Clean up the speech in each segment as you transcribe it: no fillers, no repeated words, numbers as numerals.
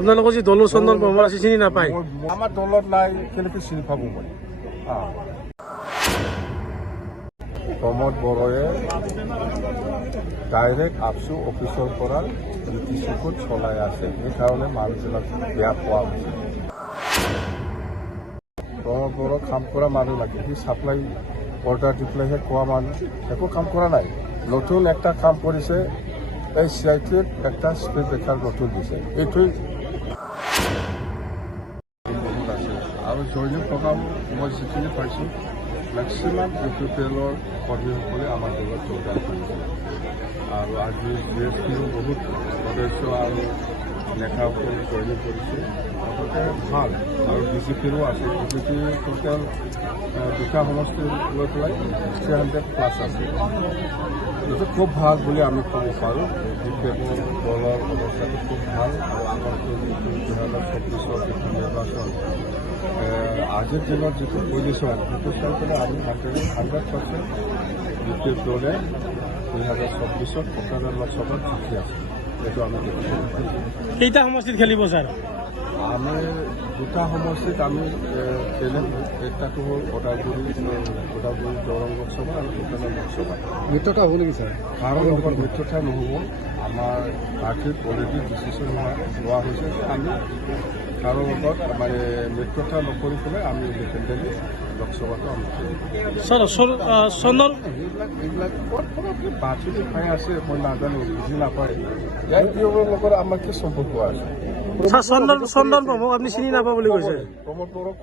আপোনালোকৰ যি দলৰ চন্দন ব্ৰহ্মৰ আছে চিনি নাপায়? আমাৰ দলত নাই, কেনেকৈ চিনি পাব মই? প্ৰমোদ বড়োৱে ডাইৰেক্ট আপচু অফিচৰ পৰা নীতিশিকত চলাই আছে, সেইকাৰণে মানুহবিলাক বেয়া পোৱা হৈছে। প্ৰমোদ বড়ো কাম কৰা মানুহ লাগে, সি চাপ্লাই অৰ্ডাৰ দি পেলাইহে কোৱা মানুহ, একো কাম কৰা নাই। নতুন একটা কাম কৰিছে, এই CITত একটা স্পীড ব্ৰেকাৰ নতুন দিছে, এইটোৱেই বহুত আছে। আৰু জইনিং প্ৰগ্ৰাম মই যিখিনি পাইছোঁ, মেক্সিমাম UPPLৰ কৰ্মীসকলে আমাৰ দলত যোগদান কৰিছে। আৰু আজি GSPও বহুত সদস্য আৰু নেতাসকল জইনিং কৰিছে, গতিকে ভাল। আৰু BJPৰো আছে, BJP টোটেল দুটা সমষ্টি লৈ পেলাই 300+ আছে। এইটো খুব ভাল বুলি আমি ক'ব পাৰোঁ। BJPৰ দলৰ অৱস্থাটো খুব ভাল। আৰু আগতকৈ যিটো 2024 যিটো নিৰ্বাচন, আজিৰ দিনত যিটো পজিশ্যন, সেইটো চাই পেলাই আমি 100% BJP দলে 2024 ভোটাৰৰ লোকসভাত জিকি আছে, এইটো আমি দেখিছোঁ। কেইটা সমষ্টিত খেলিব ছাৰ? আমি দুটা সমষ্টিত আমি খেলিম, একটাটো হ'ল ওদালগুৰি দৰং লোকসভা আৰু ভূটানৰ লোকসভা। মিত্ৰতা হ'ব নেকি ছাৰ? কাৰো লগত মিত্ৰতা নহ'ব। আমাৰ পাৰ্টিত অলৰেডি ডিচিশ্যন লোৱা হৈছে যে আমি কাৰো লগত মানে মিত্ৰতা নকৰি পেলাই আমি ইণ্ডিপেণ্ডেণ্টলি লোকসভাটো আমি খেলিম। চন্দন এইবিলাক বাছুটি খাই আছে, মই নাজানো, বুজি নাপায়। ইয়াৰ পিয়ৰ লগত আমাৰ কি সম্পৰ্ক আছে? চন্দন ব্ৰহ্মক আপুনি চিনি নাপায় বুলি কৈছে? প্ৰমোদ বড়োক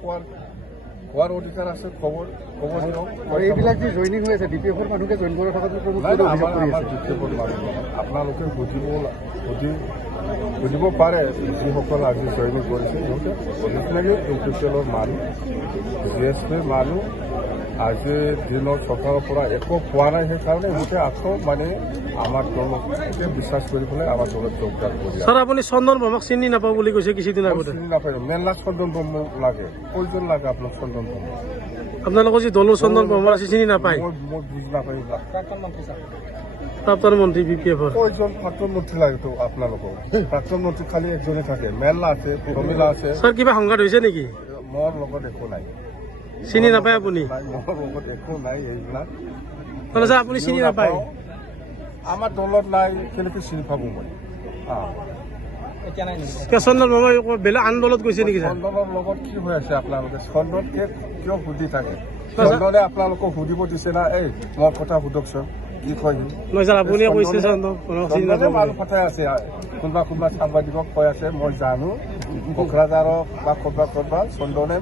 কোৱাৰ অধিকাৰ আছে, ক'ব দিয়ক। এইবিলাক যে জইনিং হৈ আছে, DPFৰ মানুহকে জইন কৰা থকাটো আমাৰ DPFৰ মানুহ আপোনালোকে বুজিব পাৰে, যিসকল আজি জইনিং কৰিছে সিহঁতে অৰিজিনেলি UPPLৰ মানুহ, GSPৰ মানুহ। আজিৰ দিনত চৰকাৰৰ পৰা একো পোৱা নাই, সেইকাৰণে সিহঁতে আকৌ মানে আমাৰ দলকে বিশ্বাস কৰি পেলাই আমাৰ দলত যোগদান কৰি আছে। ছাৰ আপুনি চন্দন ব্ৰহ্মক চিনি নাপাব বুলি কৈছে কিছুদিন আগতে? চিনি নাপায়, মেলা চন্দন ব্ৰহ্ম লাগে। কয়জন লাগে আপোনাক চন্দন ব্ৰহ্ম? আপোনালোকৰ যি দলৰ চন্দন ব্ৰহ্মৰ আছে চিনি নাপায়? মই বুজি নাপায়। প্ৰাক্তন মন্ত্ৰী BPFৰ কয়জন প্ৰাক্তন মন্ত্ৰী লাগে তো আপোনালোকক? প্ৰাক্তন মন্ত্ৰী খালি একজনে থাকে, মেলা আছে, প্ৰমিলা আছে। ছাৰ কিবা সংঘাত হৈছে নেকি? মোৰ লগত একো নাই। চিনি নাপায় আপুনি? মোৰ লগত একো নাই এইবিলাক। ছাৰ আপুনি চিনি নাপায়? আমাৰ দলত নাই, কেনেকৈ চিনি পাব মই? চন্দন ব্ৰহ্মই বেলেগ আন দলত গৈছে নেকি? চন্দনৰ লগত কি হৈ আছে আপোনালোকে? চন্দনকে কিয় সুধি থাকে? চন্দনে আপোনালোকক সুধিব দিছে না, এই মোৰ কথা সোধকচোন, কি কয় সি? আপুনিয়ে কৈছে চন্দনে মানুহ পঠাই আছে, কোনোবা সাংবাদিকক কৈ আছে, মই জানো কোকৰাঝাৰক বা ক'ৰবাত চন্দনে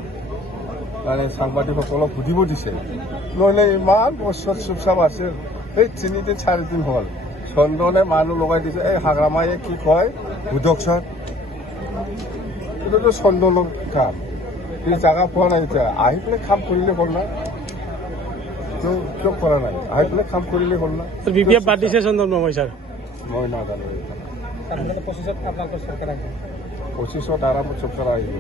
মানে সাংবাদিকসকলক সুধিব দিছে। নহ'লে ইমান বছৰ চুপচাপ আছে, এই 3 দিন 4 দিন হ'ল চন্দনে মানুহ লগাই দিছে, এই হাগ্ৰামায়ে কি কয় সোধকচোন। এইটোতো চন্দনৰ কাম, সি জাগা পোৱা নাই। এতিয়া আহি পেলাই কাম কৰিলে হ'ল না? কিয় কৰা নাই? আহি পেলাই কাম কৰিলে হ'ল না? BPF বাদ দিছে চন্দন ব্ৰহ্মই ছাৰ? মই নাজানো। 25ত আৰামত চৰকাৰ আহিব।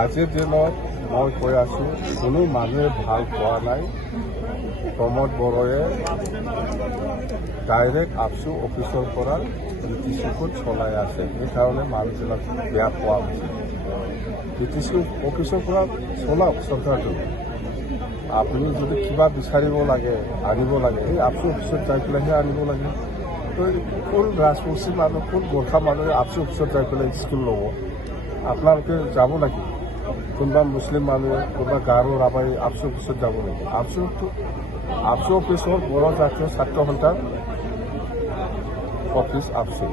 আজিৰ দিনত মই কৈ আছোঁ, কোনো মানুহে ভাল পোৱা নাই। প্ৰমোদ বড়োৱে ডাইৰেক্ট আপচু অফিচৰ পৰা নীতিশিকত চলাই আছে, সেইকাৰণে মানুহবিলাক বেয়া পোৱা হৈছে। নীতিশিক অফিচৰ পৰা চলাওক চৰকাৰটো। আপুনি যদি কিবা বিচাৰিব লাগে, আনিব লাগে, এই আপচু অফিচত যাই পেলাইহে আনিব লাগে। তো কোন ৰাজবংশী মানুহ, কোন গোৰ্খা মানুহে আপচু অফিচত যাই পেলাই স্কুল ল'ব? আপোনালোকে যাব নেকি? কোনোবা মুছলিম মানুহে, কোনোবা গাৰো ৰাবাই আপচু অফিচত যাব নেকি? আপচু অফিচৰ বড়ো জাতীয় ছাত্ৰ সন্থাৰ অফিচ আপচু।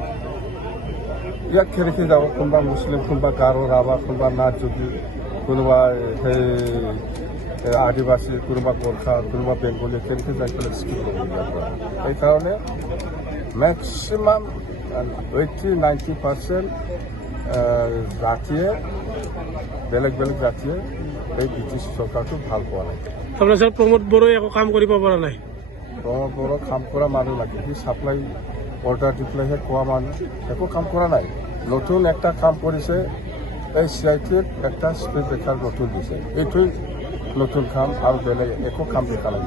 ইয়াক কেনেকৈ যাব? কোনোবা মুছলিম, কোনোবা গাৰো ৰাভা, কোনোবা নাথ যোগী, কোনোবা সেই আদিবাসী, কোনোবা গোৰ্খা, কোনোবা বেংগলী, কেনেকৈ যাই পেলাই স্কুল ল'ব? সেইকাৰণে মেক্সিমাম 80-90% জাতিয়ে, বেলেগ জাতিয়ে এই ব্ৰিটিছ চৰকাৰটো ভাল পোৱা নাই। তাৰপিছত প্ৰমোদ বড়োৱে একো কাম কৰিব পৰা নাই? প্ৰমোদ বড়ো কাম কৰা মানুহ লাগে, সি চাপ্লাই অৰ্ডাৰ দি পেলাইহে কোৱা মানুহ, একো কাম কৰা নাই। নতুন একটা কাম কৰিছে, এই CITত একটা স্পীড ব্ৰেকাৰ নতুন দিছে, এইটোৱেই নতুন কাম, আৰু বেলেগ একো কাম দেখা নাই।